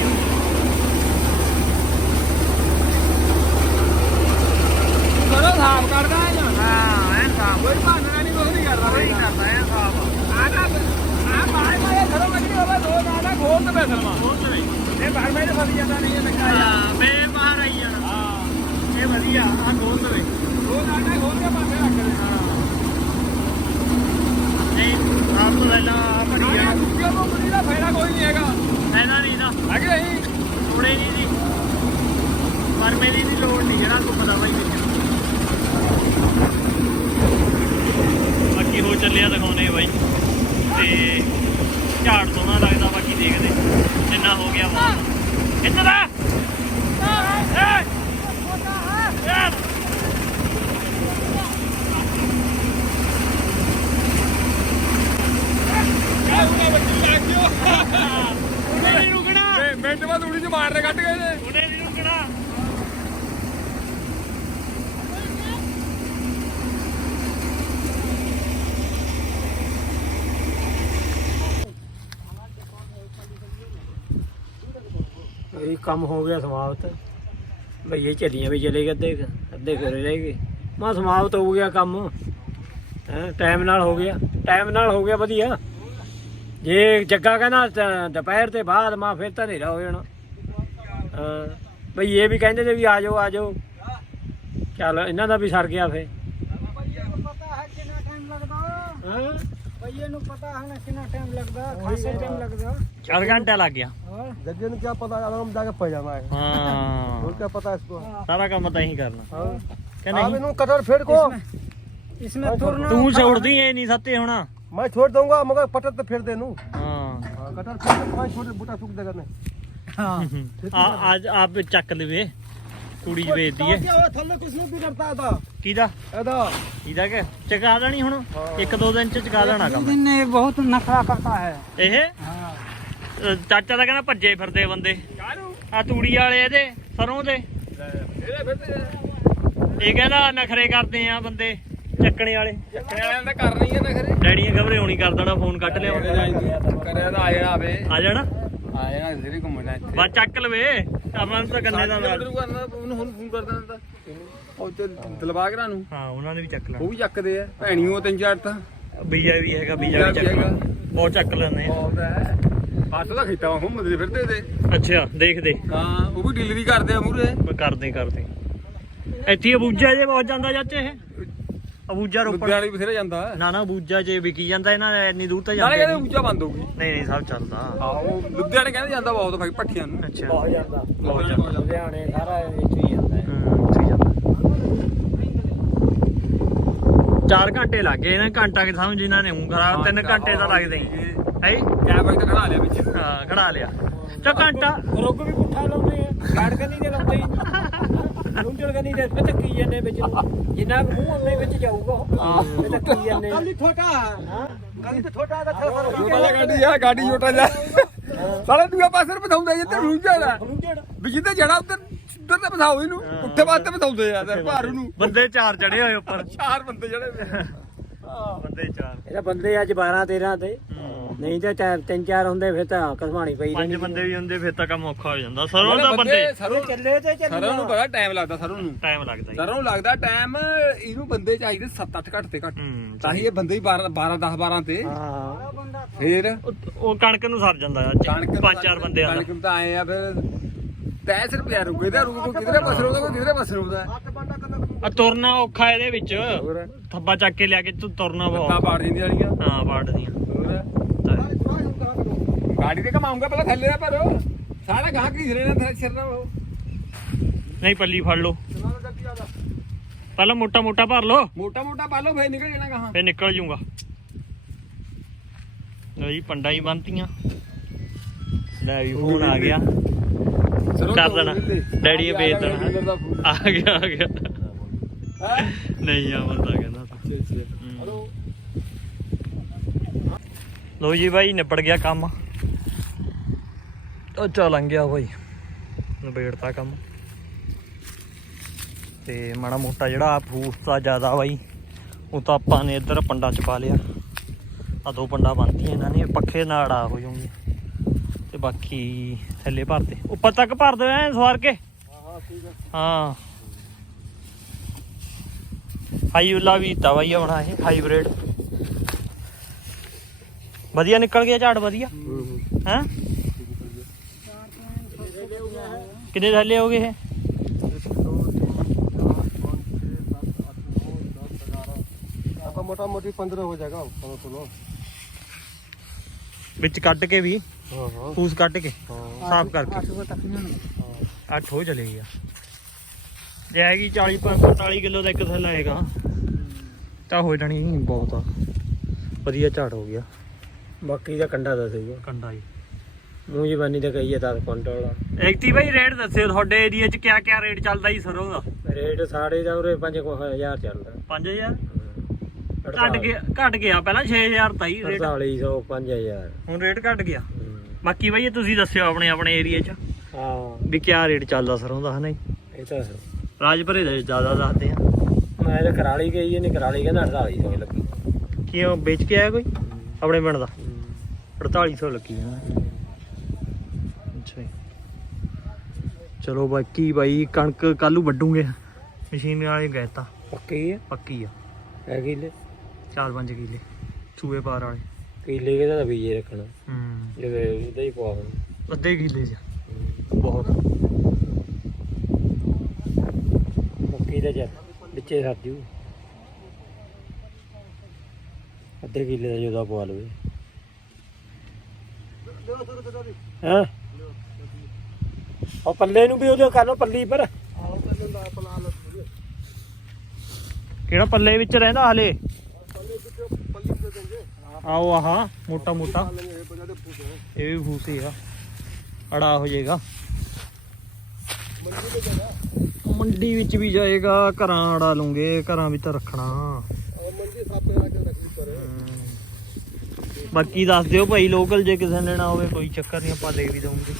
ਕੋਈ ਨਹੀਂ ਫਾਇਦਾ ਕੋਈ ਨਹੀਂ ਹੈਗਾ। ਫਾਇਦਾ ਨਹੀਂ ਨਾ ਅਗੇ ਨਹੀਂ ਥੋੜੇ ਜੀ ਦੀ ਪਰ ਦੀ ਲੋੜ ਨਹੀਂ ਜਿਹੜਾ ਘੁੰਮਦਾ ਬਾਈ ਵਿੱਚ ਬਾਕੀ ਹੋ ਚੱਲਿਆ ਦਿਖਾਉਣੇ ਬਾਈ। ਤੇ ਝਾੜ ਸੋਹਣਾ ਲੱਗਦਾ, ਬਾਕੀ ਦੇਖਦੇ। ਜਿੰਨਾ ਹੋ ਗਿਆ ਵਾ ਇੱਧਰ ਆ ਏ! ਏ! ਉਹਨੇ ਬੱਚੀ ਲੱਗ ਗਿਓ ਉਹਨੇ ਨਹੀਂ ਰੁਕਣਾ ਮਿੰਟ ਬਾਅਦ ਉੜੀ ਚ ਮਾਰਨੇ ਕੱਢ ਗਏ ਨੇ ਉਹਨੇ ਨਹੀਂ ਰੁਕਣਾ ਇਹ ਕੰਮ ਹੋ ਗਿਆ ਸਮਾਪਤ। ਭਈਏ ਚੱਲੀਆਂ ਵੀ ਚਲੇ ਗਏ ਅੱਧੇ ਕੁ, ਅੱਧੇ ਘਰੇ ਰਹਿ ਗਏ। ਮਾ ਸਮਾਪਤ ਹੋ ਗਿਆ ਕੰਮ। ਹੈ ਟਾਈਮ ਨਾਲ ਹੋ ਗਿਆ। ਟਾਈਮ ਨਾਲ ਹੋ ਗਿਆ ਵਧੀਆ। ਜੇ ਜੱਗਾ ਕਹਿੰਦਾ ਦੁਪਹਿਰ ਤੇ ਬਾਅਦ ਮਾ ਫਿਰ ਤਾਂ ਹਨੇਰਾ ਹੋ ਜਾਣਾ। ਹਾਂ ਭਈ ਇਹ ਵੀ ਕਹਿੰਦੇ ਤੇ ਵੀ ਆ ਜਾਓ ਆ ਜਾਓ। ਚੱਲ ਇਹਨਾਂ ਦਾ ਵੀ ਸਰ ਗਿਆ ਫੇ ਪਤਾ ਹੈ ਕਿੰਨਾ ਟਾਈਮ ਲੱਗਦਾ। ਹਾਂ? ਭਈਏ ਨੂੰ ਪਤਾ ਹੈ ਨਾ ਕਿੰਨਾ ਟਾਈਮ ਲੱਗਦਾ ਖਾਸੇ ਟਾਈਮ ਲੱਗਦਾ 4 ਘੰਟਾ ਲੱਗ ਗਿਆ और जग्गे ने क्या पता आराम जाके पै जाना है ਹਾਂ और क्या पता है इसको ਸਾਰਾ ਕੰਮ ਤਾਂ ਹੀ ਕਰਨਾ ਕਿ हाँ ਨਹੀਂ इन्हों कटर फेर को इसमें तुरना ਤੂੰ ਛੋੜਦੀ ਐ ਨਹੀਂ ਸੱਤੇ ਹੋਣਾ मैं छोड़ दूंगा मगर पटर तो फेर दे नू ਹਾਂ हाँ, कटर फेर दे मैं छोड़ बूटा सूख देगा नहीं हाँ ਆ ਅੱਜ ਆਪ ਚੱਕ ਲਵੇ ਕੁੜੀ ਵੇਚਦੀ ਐ क्या हुआ थल्ले किसने बिगड़ता था ਕਿਹਦਾ ऐदा ਇਹਦਾ ਕਿ ਚਕਾ ਦੇਣੀ ਹੁਣ ਇੱਕ ਦੋ ਦਿਨ ਚ ਚਕਾ ਦੇਣਾ ਕੰਮ दिन ये बहुत नखरा करता है ਇਹ हाँ ਅ, ਚਾਚਾ ਦਾ ਕਹਿੰਦਾ ਭੱਜੇ ਫਿਰਦੇ ਬੰਦੇ ਆ ਤੂੜੀ ਵਾਲੇ ਇਹਦੇ ਸਰੋਂ ਦੇ ਇਹਦੇ ਫਿਰ ਇਹ ਕਹਿੰਦਾ ਨਖਰੇ ਕਰਦੇ ਆ ਬੰਦੇ ਚੱਕਣੇ ਵਾਲੇ ਚੱਕਣੇ ਵਾਲਿਆਂ ਦਾ ਕਰ ਰਹੀ ਹੈ ਨਾ ਖਰੇ ਡੈਡੀਆਂ ਘਬਰੇ ਹੋਣੀ ਕਰ ਦੇਣਾ ਫੋਨ ਕੱਟ ਲਿਆ ਕਰਿਆ ਤਾਂ ਆ ਜਾਣਾ ਵੇ ਆ ਜਾਣਾ ਆ ਜਾਣਾ ਸਿਰੇ ਘੁੰਮਣਾ ਇੱਥੇ ਬਸ ਚੱਕ ਲਵੇ ਆਪਾਂ ਨੂੰ ਤਾਂ ਗੰਨੇ ਦਾ ਨਾਲ। ਉਧਰ ਕਰਨਾ ਉਹਨੂੰ ਹੁਣ ਫੋਨ ਕਰ ਦਿੰਦਾ ਉਹ ਤੇ ਦਿਲਬਾਗ ਰਾਂ ਨੂੰ। ਹਾਂ ਉਹਨਾਂ ਨੇ ਵੀ ਚੱਕ ਉਹ ਲੈਣਾ ਵੀ ਚੱਕਦੇ ਆ। ਭੈਣੀ ਉਹ ਤਿੰਨ ਚਾਰ ਤਾਂ। ਬੀਜਾ ਵੀ ਹੈਗਾ ਬੀਜਾ ਵੀ ਚੱਕ ਲੈਣਾ। ਬਹੁਤ ਚੱਕ ਲੈਂਦੇ ਆ। ਬਹੁਤ ਹੈ। ਹੱਥ ਦਾ ਖੇਤਾ ਘੁੰਮਦੇ ਫਿਰਦੇ ਤੇ। ਅੱਛਾ ਦੇਖਦੇ ਹਾਂ ਉਹ ਵੀ ਡਿਲੀਵਰੀ ਕਰਦੇ ਆ ਮੂਰੇ ਕਰਦੇ ਕਰਦੇ। ਇੱਥੇ ਅਬੂਜਾ ਜੇ ਬਹੁਤ ਜਾਂਦਾ ਚਾਚੇ ਇਹ। ਅਬੂਜਾ ਰੋਪੜ। ਲੁਧਿਆਣੇ ਬਥੇਰੇ ਜਾਂਦਾ। ਨਾ ਨਾ ਅਬੂਜਾ ਜੇ ਵਿਕੀ ਜਾਂਦਾ ਇਹਨਾਂ ਨੇ ਇੰਨੀ ਦੂਰ ਤਾਂ ਨਾਲੇ ਜਾਂਦੇ ਕਹਿੰਦੇ ਨਹੀਂ। ਉੱਚਾ ਬੰਦ ਹੋਊਗੀ ਨਹੀਂ ਨਹੀਂ ਸਭ ਚੱਲਦਾ। ਹਾਂ ਉਹ ਲੁਧਿਆਣੇ ਕਹਿੰਦੇ ਜਾਂਦਾ ਬਹੁਤ ਭਾਈ ਪੱਠੀਆਂ ਨੂੰ। ਅੱਛਾ। ਬਹੁਤ ਜਾਂਦਾ। ਬਹੁਤ ਜਾਂਦਾ। ਲੁਧਿਆਣੇ ਸਾਰਾ ਇੱਥੇ ਹੀ ਜਾਂਦਾ ਹੈ। ਹੂੰ, ਉੱਥੇ ਹੀ ਜਾਂਦਾ। 4 ਘੰਟੇ ਲੱਗੇ ਇਹਨਾਂ ਘੰਟਾ ਕਿ ਸਮਝ ਇਹਨਾਂ ਨੇ ਹੂੰ ਖਰਾ 3 ਘੰਟੇ ਤਾਂ ਲੱਗਦੇ ਹੈ? ਕੈ ਵਜੇ ਤੱਕ ਖੜਾ ਲਿਆ ਵਿੱਚ। ਹਾਂ ਖੜਾ ਲਿਆ। ਚਾ ਘੰਟਾ। ਰੁੱਗ ਵੀ ਪੁੱਠਾ ਲਾਉਂਦੇ ਆ। ਗਾੜ ਕੰਨੀ ਦੇ ਲਾਉਂਦੇ। ਹੀ ਨਹੀਂ ਲੁੰਝਣ ਕਰਨੀ ਤੇ ਫਿਰ ਧੱਕੀ ਜਾਂਦੇ ਵਿੱਚ ਨੂੰ। ਜਿੰਨਾ ਕੁ ਮੂੰਹ ਉਹਨੇ ਵਿੱਚ ਜਾਊਗਾ ਉਹ। ਫਿਰ ਧੱਕੀ ਜਾਂਦੇ ਕੱਲ ਹੀ ਛੋਟਾ ਕੱਲ ਤੇ ਛੋਟਾ ਦਾ ਥਰ ਛੋਟਾ ਜਿਹਾ ਗਾਡੀ ਆ ਗਾਡੀ ਛੋਟਾ ਜਿਹਾ। ਸਾਲਾ ਦੂਆ ਪਾਸੇ ਨੂੰ ਬਤਾਉਂਦਾ ਜਿੱਥੇ ਰੂਹ ਜਾਣਾ ਲੁੰਝਣ ਵੀ ਜਿੱਥੇ ਜੜਾ ਉੱਧਰ ਉੱਧਰ ਤਾਂ ਬਤਾਓ ਇਹਨੂੰ। ਉੱਥੇ ਵਾਸਤੇ ਬਤਾਉਂਦੇ ਆ ਯਾਰ ਭਾਰੂ ਨੂੰ। ਬੰਦੇ ਚਾਰ ਚੜੇ ਹੋਏ ਉੱਪਰ। ਚਾਰ ਬੰਦੇ ਜਿਹੜੇ ਬੰਦੇ ਚਾਰ। ਇਹਦਾ ਬੰਦੇ ਅੱਜ 12 13 ਤੇ। ਨਹੀਂ ਤਾਂ ਚਾਰ ਤਿੰਨ ਚਾਰ ਹੁੰਦੇ ਫਿਰ ਤਾਂ ਕਸਮਾਣੀ ਪਈ ਪੰਜ ਬੰਦੇ ਵੀ ਹੁੰਦੇ ਫਿਰ ਤਾਂ ਕੰਮ ਔਖਾ ਹੋ ਜਾਂਦਾ। ਸਰੋਂ ਦਾ ਬੰਦੇ ਸਰੋਂ ਚੱਲੇ ਤੇ ਚੱਲੇ ਸਰੋਂ ਨੂੰ ਬੜਾ ਟਾਈਮ ਲੱਗਦਾ ਸਰੋਂ ਨੂੰ। ਟਾਈਮ ਲੱਗਦਾ ਸਰੋਂ ਨੂੰ ਲੱਗਦਾ ਟਾਈਮ ਇਹਨੂੰ ਬੰਦੇ ਚਾਹੀਦੇ 7-8 ਘੱਟ ਤੇ ਘੱਟ। ਤਾਂ ਹੀ ਇਹ ਬੰਦੇ ਹੀ 12 12 10 12 ਤੇ। ਹਾਂ। ਫੇਰ ਉਹ- ਕਣਕ ਨੂੰ ਸਰ ਜਾਂਦਾ ਆ। ਕਣਕ ਪੰਜ ਚਾਰ ਬੰਦੇ ਆ ਕਣਕ ਤਾਂ ਆਏ ਆ ਫਿਰ। ਤੈਸ ਰੁਪਿਆ ਰੁਕੇ ਤੇ ਰੁਕ ਕਿਧਰੇ ਪਾਸੇ ਰੁਕਦਾ ਕੋਈ ਕਿਧਰੇ ਪਾਸੇ ਰੁਕਦਾ। ਆ ਤੁਰਨਾ ਔਖਾ ਇਹਦੇ ਵਿੱਚ। ਥੱਬਾ ਚੱਕ ਕੇ ਲਿਆ ਕੇ ਤੂੰ ਤੁਰਨਾ ਤਾਂ ਬਹੁਤ ਪਾੜ ਜਾਂਦੀਆਂ ਵਾਲੀਆਂ। ਹਾਂ ਬਾੜਦੀਆਂ ਹੋਰ ਗਾੜੀ ਤੇ ਕਮਾਉਂਗਾ ਪਹਿਲਾਂ ਥੱਲੇ ਦਾ ਭਰੋ। ਸਾਰਾ ਗਾਹ ਕੀ ਜਰੇ ਨਾ ਥ੍ਰੈਸ਼ਰ ਨਾ ਉਹ। ਨਹੀਂ ਪੱਲੀ ਫੜ ਲਓ। ਪਹਿਲਾਂ ਮੋਟਾ ਮੋਟਾ ਭਰ ਲਓ। ਮੋਟਾ ਮੋਟਾ ਪਾ ਲਓ ਫੇਰ ਨਿਕਲ ਜਾਣਾ ਗਾਹਾਂ। ਫੇਰ ਨਿਕਲ ਜੂਗਾ। ਲਓ ਜੀ ਪੰਡਾ ਹੀ ਬੰਨਤੀਆਂ। ਲੈ ਵੀ ਫੋਨ ਆ ਗਿਆ। ਕਰ ਦੇਣਾ। ਡੈਡੀ ਨੇ ਵੇਚ ਦੇਣਾ। ਆ ਗਿਆ ਆ ਗਿਆ। ਨਹੀਂ ਆ ਬੰਦਾ ਕਹਿੰਦਾ ਤਾਂ। ਲੋ ਜੀ ਬਾਈ ਨਿਬੜ ਗਿਆ ਕੰਮ। ਉਹ ਚੱਲ ਗਿਆ ਬਾਈ। ਨਿਬੇੜਤਾ ਕੰਮ। ਤੇ ਮਾੜਾ ਮੋਟਾ ਜਿਹੜਾ ਫੂਸ ਦਾ ਜ਼ਿਆਦਾ ਬਾਈ ਉਹ ਤਾਂ ਆਪਾਂ ਨੇ ਇੱਧਰ ਪੰਡਾਂ ਚ ਪਾ ਲਿਆ। ਆ ਦੋ ਪੰਡਾ ਬੰਨਤੀਆਂ ਇਹਨਾਂ ਨੇ ਪੱਖੇ ਨਾਲ ਆ ਹੋ ਜਾਊਗੀ ਤੇ ਬਾਕੀ ਥੱਲੇ ਭਰਦੇ ਉੱਪਰ ਤੱਕ ਭਰ ਦਿਓ ਐ ਸਵਾਰ ਕੇ। ਹਾਂ। ਹਾਈਉਲਾ ਵੀ ਤਾਂ ਬਾਈ ਆਪਣਾ ਇਹ ਹਾਈਬ੍ਰਿਡ ਵਧੀਆ ਨਿਕਲ ਗਿਆ ਝਾੜ ਵਧੀਆ। ਹੈ? ਕਿੰਨੇ ਥੱਲੇ ਹੋ ਗਏ ਇਹ? ਆਪਾਂ ਮੋਟਾ ਮੋਟੀ 15 ਹੋ ਜਾਏਗਾ 16 ਵਿੱਚ ਕੱਢ ਕੇ ਵੀ ਹਾਂ ਹਾਂ। ਫੂਸ ਕੱਢ ਕੇ ਸਾਫ਼ ਕਰਕੇ। 8 ਤੱਕ ਹੋ ਚਲੇਗੀ ਆ। ਜੇ ਹੈਗੀ 40 45 ਕਿਲੋ ਦਾ ਇੱਕ ਥੱਲਾ ਹੈਗਾ ਤਾਂ ਹੋ ਜਾਣੀ ਬਹੁਤ ਵਧੀਆ ਝਾੜ ਹੋ ਗਿਆ। ਬਾਕੀ ਦਾ ਕੰਡਾ ਦਾ ਸਹੀ ਆ ਕੰਡਾ ਹੀ। ਮੂੰਹ ਜ਼ਬਾਨੀ ਤਾਂ ਕਹੀ ਹੈ 10 ਕੁਇੰਟਲ ਵਾਲਾ ਐਕਟੀ ਭਾਈ ਰੇਟ ਦੱਸਿਓ ਤੁਹਾਡੇ ਏਰੀਆ 'ਚ ਕਿਆ ਕਿਆ ਰੇਟ ਚੱਲਦਾ ਜੀ ਸਰੋਂ ਦਾ? ਰੇਟ ਸਾਡੇ ਦਾ ਉਰੇ 5000 ਚੱਲਦਾ। 5000 ਘਟ ਗਿਆ ਘਟ ਗਿਆ ਪਹਿਲਾਂ 6000 ਤਾਂ ਹੀ ਰੇਟ 4800 5000 ਹੁਣ ਰੇਟ ਘਟ ਗਿਆ। ਬਾਕੀ ਭਾਈ ਇਹ ਤੁਸੀਂ ਦੱਸਿਓ ਆਪਣੇ ਆਪਣੇ ਏਰੀਆ 'ਚ। ਹਾਂ। ਵੀ ਕਿਆ ਰੇਟ ਚੱਲਦਾ ਸਰੋਂ ਦਾ ਹਨਾ ਇਹ ਤਾਂ। ਰਾਜਪੁਰੇ ਦਾ ਜ਼ਿਆਦਾ ਦੱਸਦੇ ਆ। ਮੈਂ ਤਾਂ ਕਰਾਲੀ ਗਈ ਇਹਨੇ ਕਰਾਲੀ ਕਹਿੰਦਾ 4800 ਲੱਗੀ। ਕਿਉਂ ਵੇਚ ਕੇ ਆਇਆ ਕੋਈ? ਆਪਣੇ ਪਿੰਡ ਦਾ? 4800 ਲੱਗੀ ਹੈ ਅੱਛਾ ਜੀ ਚਲੋ ਬਾਕੀ ਬਾਈ ਕਣਕ ਕੱਲੂ ਵੱਢੂਗੇ? ਮਸ਼ੀਨ ਵਾਲੇ ਗਏ ਤਾਂ ਪੱਕੀ ਹੈ ਪੱਕੀ ਆ। ਹੈ ਕਿਲੇ? 4-5 ਕਿੱਲੇ। ਚੂਹੇ ਪਾਰ ਵਾਲੇ। ਕਿਲੇ ਕਿਹਦਾ ਤਾਂ ਬੀਜੇ ਰੱਖਣਾ? ਹੂੰ। ਜਿਵੇਂ ਉਹਦਾ ਹੀ ਪਵਾ ਅੱਧੇ ਕਿੱਲੇ ਚ। ਬਹੁਤ। ਪੱਕੀ ਦਾ ਚੱਲ ਵਿੱਚੇ ਸਰਜੂ ਅੱਧੇ ਕਿਲੇ ਦਾ ਜੋਦਾ ਪਵਾ ਲਵੇ। ਹਾਂ? ਉਹ ਪੱਲੇ ਨੂੰ ਵੀ ਉਹਦੇ ਕਰ ਲੋ ਪੱਲੀ ਪਰ। ਕਿਹੜਾ ਪੱਲੇ ਵਿੱਚ ਰਹਿੰਦਾ ਹਲੇ? ਆਓ ਆਹ, ਮੋਟਾ ਮੋਟਾ। ਇਹ ਵੀ ਫੂਸੇ ਆ। ਅੜਾ ਹੋ ਜਾਏਗਾ। ਮੰਡੀ ਵਿੱਚ ਵੀ ਜਾਏਗਾ, ਘਰਾਂ ਅੜਾ ਲੂੰਗੇ ਘਰਾਂ ਵਿੱਚ ਤਾਂ ਰੱਖਣਾ। ਬਾਕੀ ਦੱਸ ਦਿਓ ਭਾਈ ਲੋਕਲ ਜੇ ਕਿਸੇ ਲੈਣਾ ਹੋਵੇ, ਕੋਈ ਚੱਕਰ ਨਹੀਂ, ਆਪਾਂ ਦੇ ਵੀ ਦਵਾਂਗੇ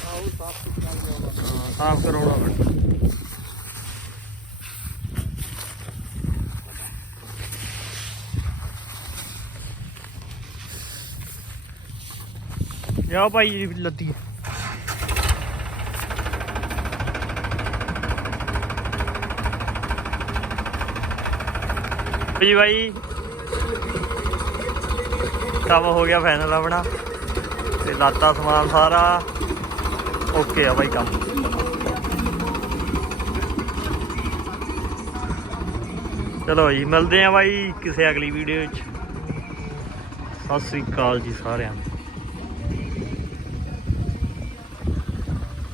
ਸਾਫ਼ ਕਰਾਉਣਾ ਪੈਂਦਾ ਜਾ ਭਾਈ ਜੀ ਲੱਤੀ ਜੀ ਭਾਈ। ਕੰਮ ਹੋ ਗਿਆ ਫਾਈਨਲ ਆਪਣਾ। ਤੇ ਲਾਤਾ ਸਮਾਨ ਸਾਰਾ। ਓਕੇ ਆ ਭਾਈ ਕੰਮ। ਚਲੋ ਜੀ, ਮਿਲਦੇ ਆ ਭਾਈ ਕਿਸੇ ਅਗਲੀ ਵੀਡੀਓ ਵਿੱਚ। ਸਤਿ ਸ੍ਰੀ ਅਕਾਲ ਜੀ ਸਾਰਿਆਂ ਨੂੰ।